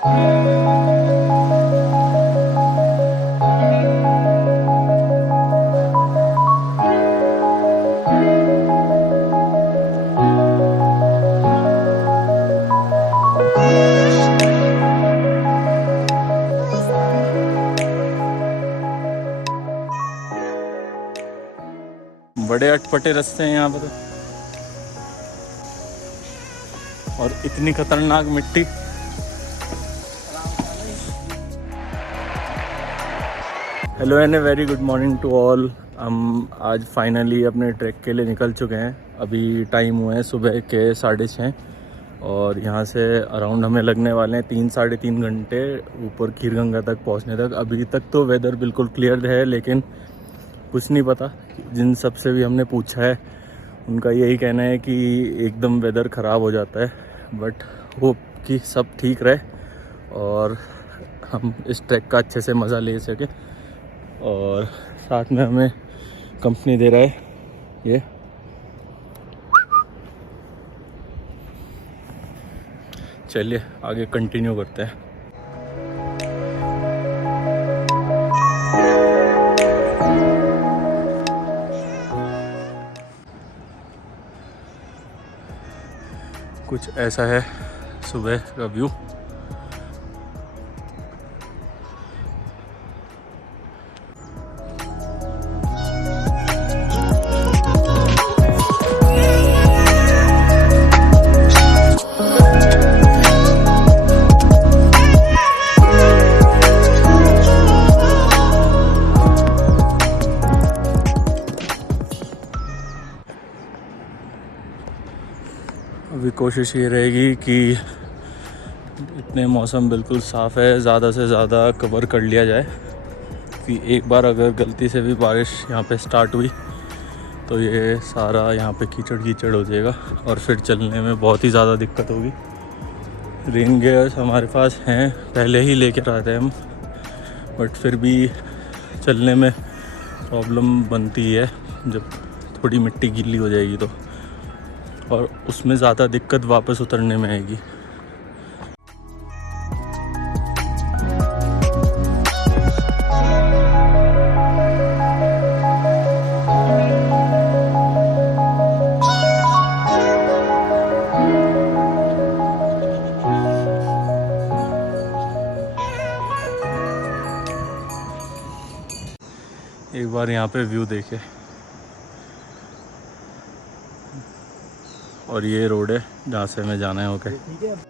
बड़े अटपटे रास्ते हैं यहाँ पर और इतनी खतरनाक मिट्टी। Hello and very good morning to all. हम आज फाइनली अपने ट्रैक के लिए निकल चुके हैं। अभी टाइम हुए हैं सुबह के 6:30 और यहाँ से अराउंड हमें लगने वाले हैं 3-3.5 घंटे ऊपर खीरगंगा तक पहुँचने तक। अभी तक तो वेदर बिल्कुल क्लियर है, लेकिन कुछ नहीं पता। जिन सब से भी हमने पूछा है उनका यही कहना है कि एकदम वेदर ख़राब हो जाता है, बट होप कि सब ठीक रहे और हम इस ट्रैक का अच्छे से मज़ा ले सकें। और साथ में हमें कंपनी दे रहा है ये। चलिए आगे कंटिन्यू करते हैं। कुछ ऐसा है सुबह का व्यू। अभी कोशिश ये रहेगी कि इतने मौसम बिल्कुल साफ़ है, ज़्यादा से ज़्यादा कवर कर लिया जाए कि एक बार अगर गलती से भी बारिश यहाँ पे स्टार्ट हुई तो ये सारा यहाँ पे कीचड़ कीचड़ हो जाएगा और फिर चलने में बहुत ही ज़्यादा दिक्कत होगी। रेन गियर्स हमारे पास हैं, पहले ही लेकर आते हैं हम, बट फिर भी चलने में प्रॉब्लम बनती है जब थोड़ी मिट्टी गीली हो जाएगी तो, और उसमें ज़्यादा दिक्कत वापस उतरने में आएगी। एक बार यहाँ पे व्यू देखे, और ये रोड है जहाँ से हमें जाना है। ओके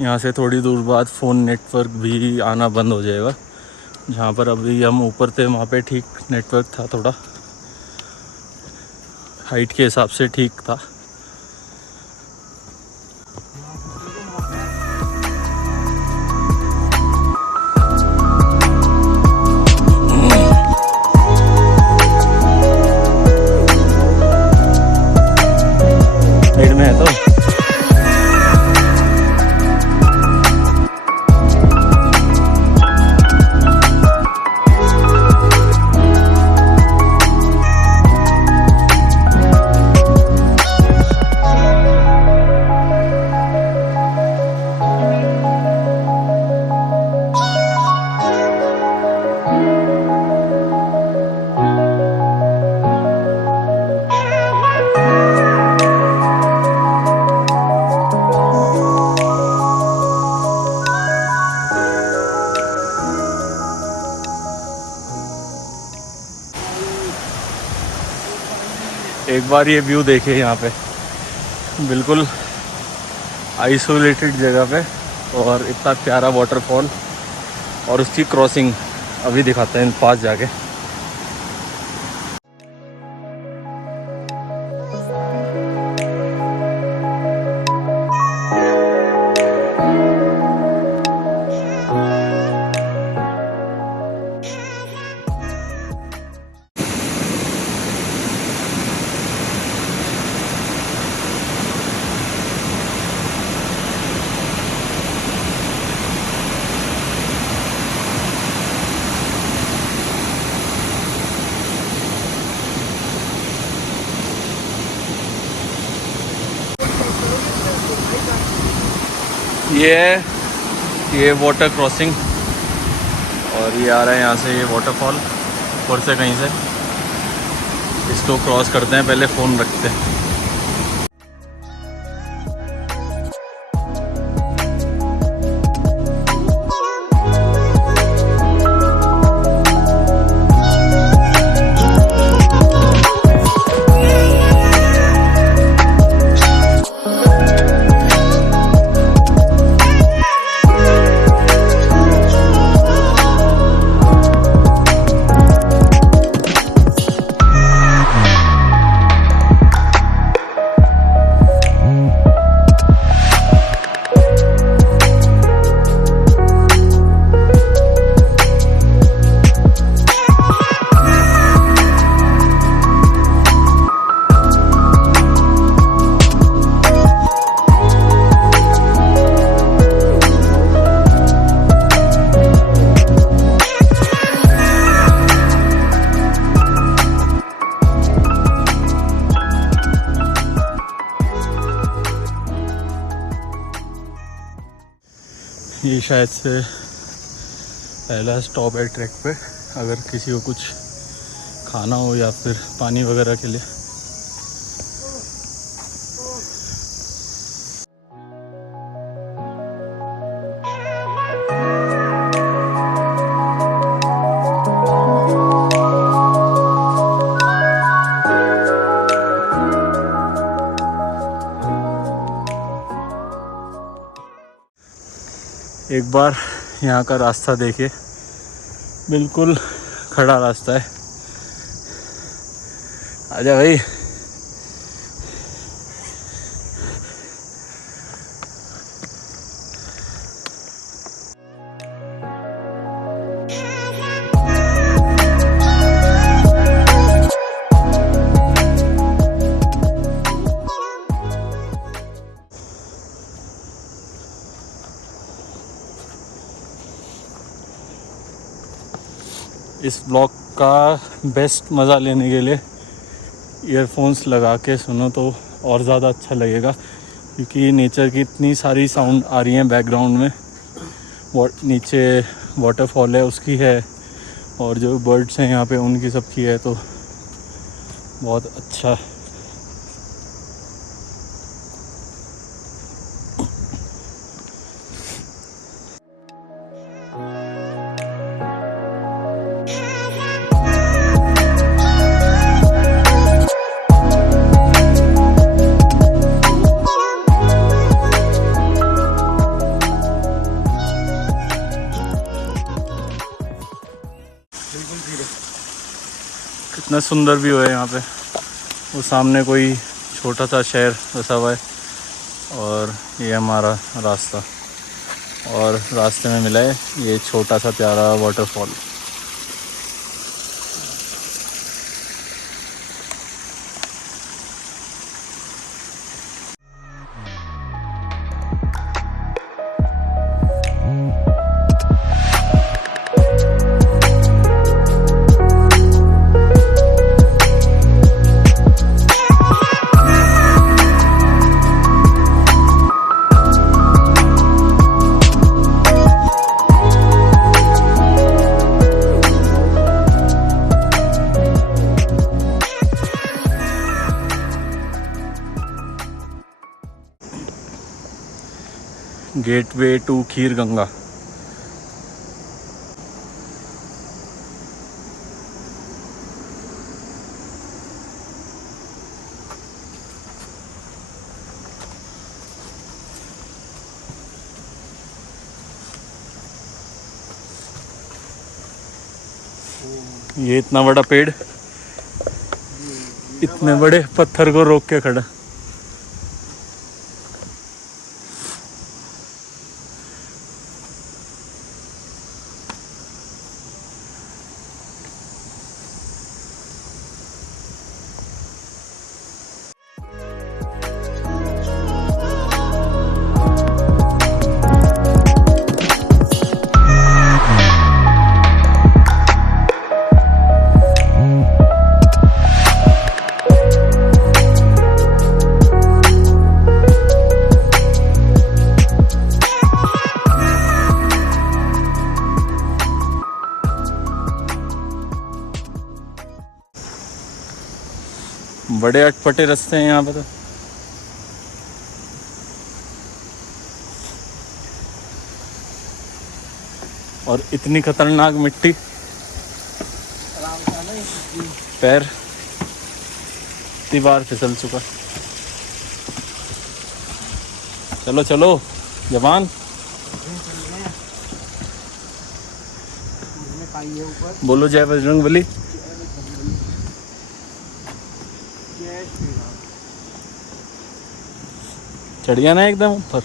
यहाँ से थोड़ी दूर बाद फ़ोन नेटवर्क भी आना बंद हो जाएगा। जहाँ पर अभी हम ऊपर थे वहाँ पे ठीक नेटवर्क था, थोड़ा हाइट के हिसाब से ठीक था। साइड में है तो एक बार ये व्यू देखिए यहाँ पे, बिल्कुल आइसोलेटेड जगह पे, और इतना प्यारा वाटरफॉल और उसकी क्रॉसिंग अभी दिखाते हैं पास जाके। ये है, ये वाटर क्रॉसिंग, और ये आ रहा है यहाँ से ये वाटरफॉल ऊपर से कहीं से। इसको क्रॉस करते हैं, पहले फ़ोन रखते हैं। ये शायद से पहला स्टॉप है ट्रैक पे, अगर किसी को कुछ खाना हो या फिर पानी वगैरह के लिए। एक बार यहाँ का रास्ता देखिए, बिल्कुल खड़ा रास्ता है। आजा भाई। इस ब्लॉग का बेस्ट मज़ा लेने के लिए ईयरफोन्स लगा के सुनो तो और ज़्यादा अच्छा लगेगा, क्योंकि नेचर की इतनी सारी साउंड आ रही हैं बैकग्राउंड में। नीचे वाटरफॉल है उसकी है, और जो बर्ड्स हैं यहाँ पे उनकी सबकी है, तो बहुत अच्छा। कितना सुंदर व्यू है यहाँ पे। वो सामने कोई छोटा सा शहर बसा हुआ है, और ये हमारा रास्ता, और रास्ते में मिला है ये छोटा सा प्यारा वाटरफॉल। गेटवे टू खीर गंगा। ये इतना बड़ा पेड़ इतने बड़े पत्थर को रोक के खड़ा। बड़े अटपटे रास्ते हैं यहाँ पर तो। और इतनी खतरनाक मिट्टी, पैर दीवार फिसल चुका। चलो चलो जवान, बोलो जय बजरंगबली। चढ़ गया ना एकदम ऊपर।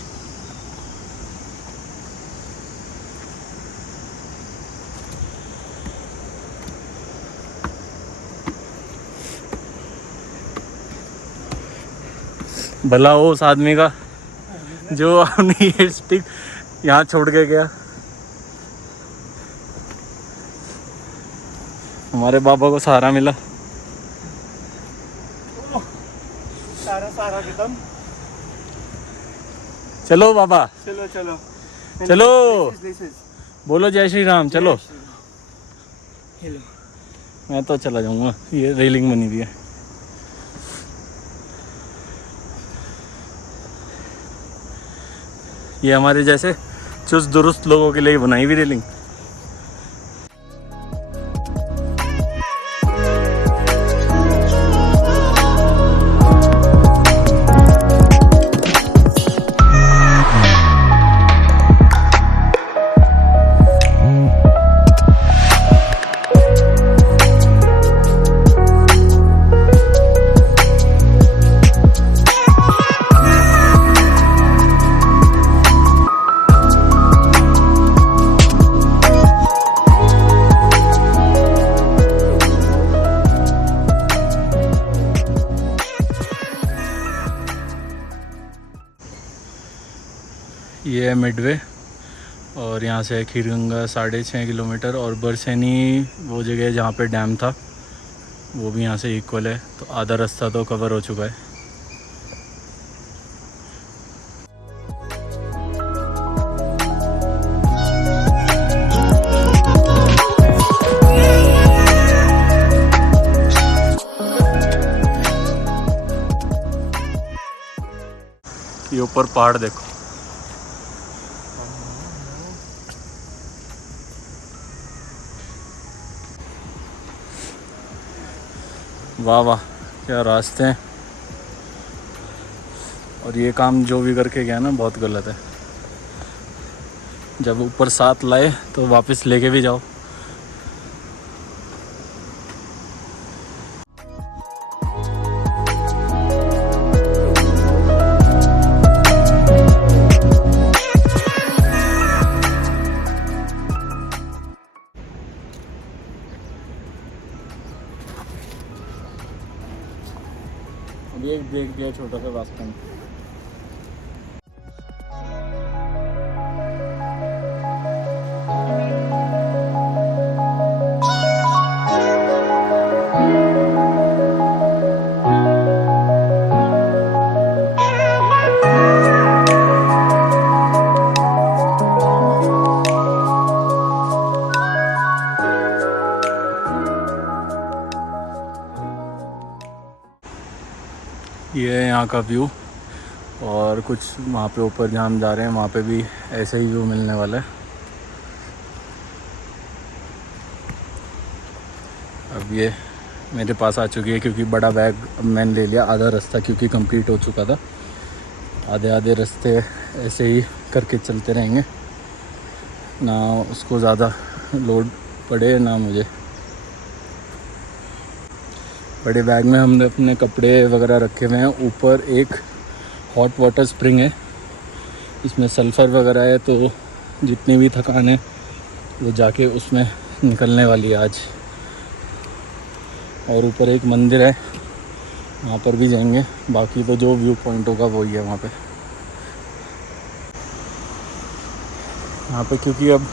भला हो उस आदमी का जो अपनी ये स्टिक यहाँ छोड़ के गया। हमारे बाबा को सहारा मिला। सारा खत्म। चलो बाबा, चलो चलो चलो, बोलो जय श्री राम। चलो मैं तो चला जाऊंगा, ये रेलिंग बनी हुई है। ये हमारे जैसे चुस्त दुरुस्त लोगों के लिए बनाई हुई रेलिंग। ये है मिडवे और यहाँ से खीरगंगा 6.5 किलोमीटर, और बरसैनी वो जगह जहाँ पे डैम था वो भी यहाँ से इक्वल है। तो आधा रास्ता तो कवर हो चुका है। ये ऊपर पहाड़ देखो, वाह वाह क्या रास्ते हैं। और ये काम जो भी करके गया ना बहुत गलत है। जब ऊपर साथ लाए तो वापस लेके भी जाओ। अभी एक ब्रेक दिया छोटा सा रास्ते में। ये है यहाँ का व्यू, और कुछ वहाँ पे ऊपर जहाँ हम जा रहे हैं वहाँ पे भी ऐसे ही व्यू मिलने वाला है। अब ये मेरे पास आ चुकी है क्योंकि बड़ा बैग अब मैंने ले लिया। आधा रास्ता क्योंकि कंप्लीट हो चुका था। आधे आधे रास्ते ऐसे ही करके चलते रहेंगे, ना उसको ज़्यादा लोड पड़े ना मुझे। बड़े बैग में हमने अपने कपड़े वगैरह रखे हुए हैं। ऊपर एक हॉट वाटर स्प्रिंग है, इसमें सल्फ़र वगैरह है, तो जितनी भी थकान है वो जाके उसमें निकलने वाली है आज। और ऊपर एक मंदिर है, वहाँ पर भी जाएंगे। बाकी तो जो व्यू पॉइंट होगा वही है वहाँ पे। यहाँ पे क्योंकि अब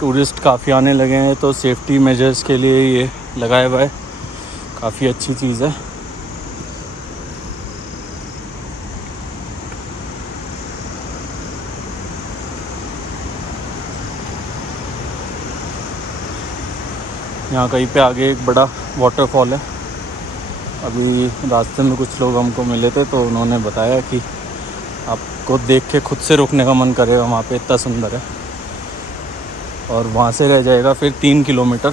टूरिस्ट काफ़ी आने लगे हैं तो सेफ्टी मेजर्स के लिए ये लगाया हुआ है, काफ़ी अच्छी चीज़ है। यहाँ कहीं पे आगे एक बड़ा वाटरफॉल है, अभी रास्ते में कुछ लोग हमको मिले थे तो उन्होंने बताया कि आपको देख के खुद से रुकने का मन करेगा, वहाँ पे इतना सुंदर है। और वहाँ से रह जाएगा फिर 3 किलोमीटर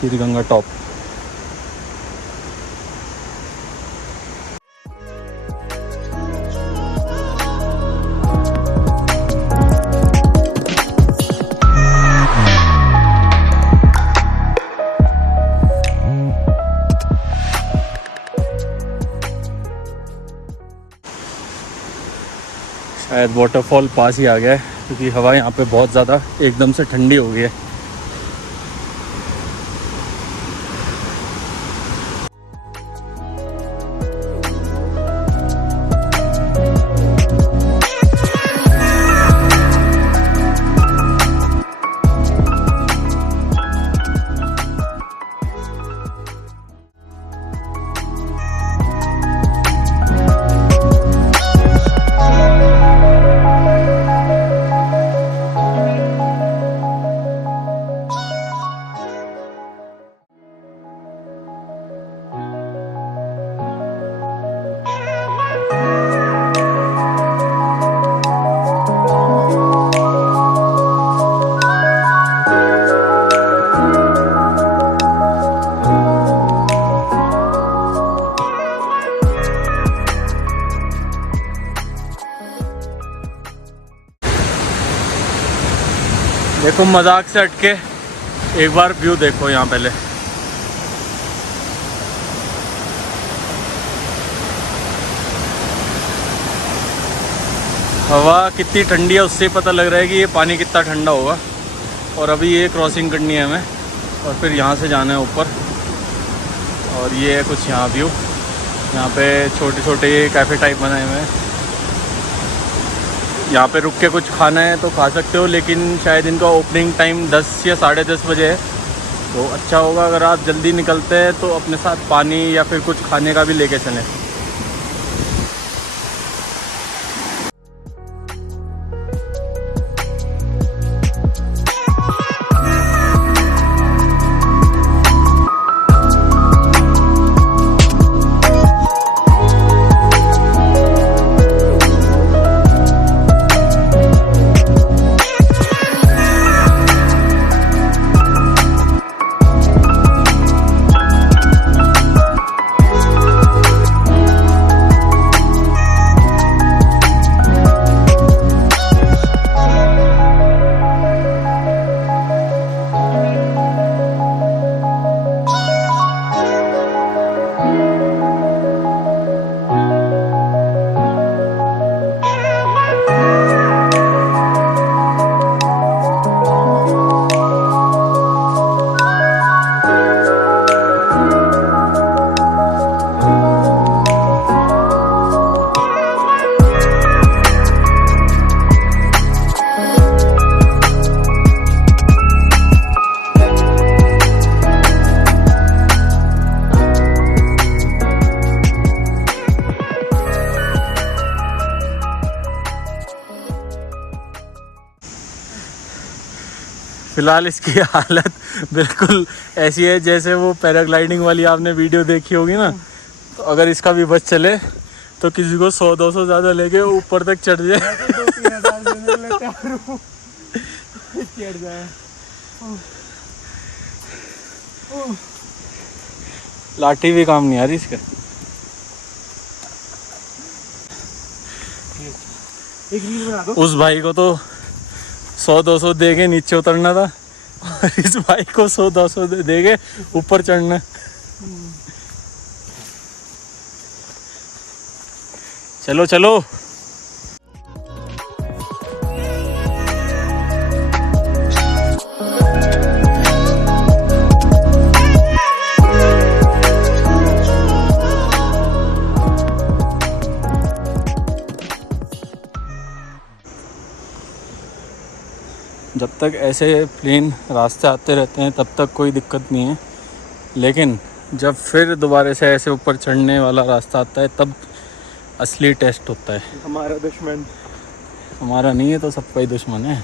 खीरगंगा टॉप। शायद वाटरफॉल पास ही आ गया है क्योंकि हवा यहाँ पे बहुत ज़्यादा एकदम से ठंडी हो गई है। देखो मजाक से हटके एक बार व्यू देखो यहाँ पहले। हवा कितनी ठंडी है उससे पता लग रहा है कि ये पानी कितना ठंडा होगा। और अभी ये क्रॉसिंग करनी है हमें और फिर यहाँ से जाना है ऊपर। और ये है कुछ यहाँ व्यू, यहाँ पे छोटे छोटे कैफ़े टाइप बनाए हुए हैं। यहाँ पे रुक के कुछ खाना है तो खा सकते हो, लेकिन शायद इनका ओपनिंग टाइम 10 या 10:30 बजे है। तो अच्छा होगा अगर आप जल्दी निकलते हैं तो अपने साथ पानी या फिर कुछ खाने का भी लेके चलें। फ़िलहाल इसकी हालत बिल्कुल ऐसी है जैसे वो पैराग्लाइडिंग वाली आपने वीडियो देखी होगी ना। तो अगर इसका भी बस चले तो किसी को 100-200 ज़्यादा लेके ऊपर तक चढ़ जाए। लाठी भी काम नहीं आ रही इसका। उस भाई को तो 100-200 दे के नीचे उतरना था और इस भाई को 100-200 दे के ऊपर चढ़ना। चलो चलो। जब तक ऐसे प्लेन रास्ते आते रहते हैं तब तक कोई दिक्कत नहीं है, लेकिन जब फिर दोबारा से ऐसे ऊपर चढ़ने वाला रास्ता आता है तब असली टेस्ट होता है। हमारा दुश्मन हमारा नहीं है तो सबका ही दुश्मन है।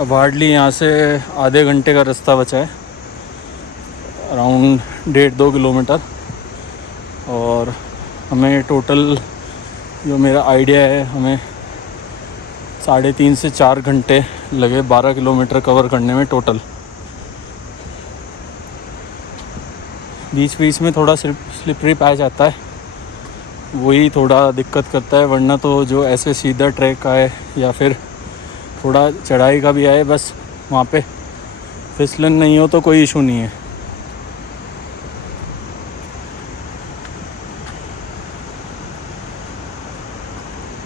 अब हार्डली यहाँ से आधे घंटे का रास्ता बचा है, अराउंड 1.5-2 किलोमीटर। और हमें टोटल जो मेरा आइडिया है, हमें 3.5 से 4 घंटे लगे 12 किलोमीटर कवर करने में टोटल। बीच बीच में थोड़ा स्लिपरी पैच आता है, वही थोड़ा दिक्कत करता है, वरना तो जो ऐसे सीधा ट्रैक आए या फिर थोड़ा चढ़ाई का भी आए, बस वहाँ पे फिसलन नहीं हो तो कोई इशू नहीं है।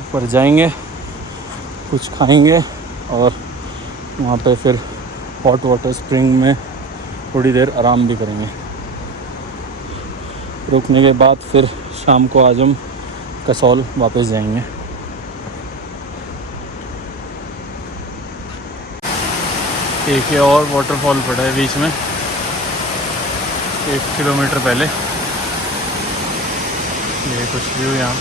ऊपर जाएंगे, कुछ खाएंगे और वहाँ पे फिर हॉट वाटर स्प्रिंग में थोड़ी देर आराम भी करेंगे। रुकने के बाद फिर शाम को आज हम कसौल वापस जाएंगे। एक ये और वाटरफॉल पड़ा है बीच में, 1 किलोमीटर पहले। ये कुछ व्यू यहाँ।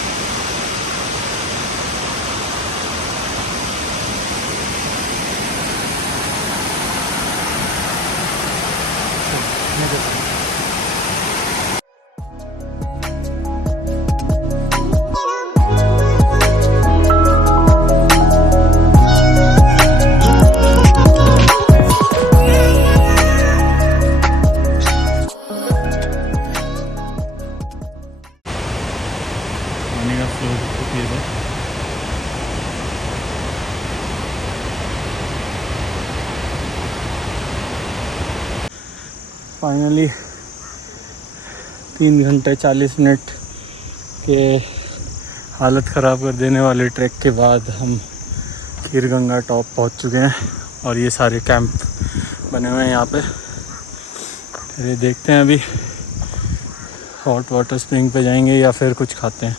पानी का फ्लो होती है। फाइनली 3 घंटे 40 मिनट के हालत ख़राब कर देने वाले ट्रैक के बाद हम खीरगंगा टॉप पहुंच चुके हैं। और ये सारे कैंप बने हुए हैं यहाँ पे। फिर ये देखते हैं अभी हॉट वाटर स्प्रिंग पे जाएंगे या फिर कुछ खाते हैं।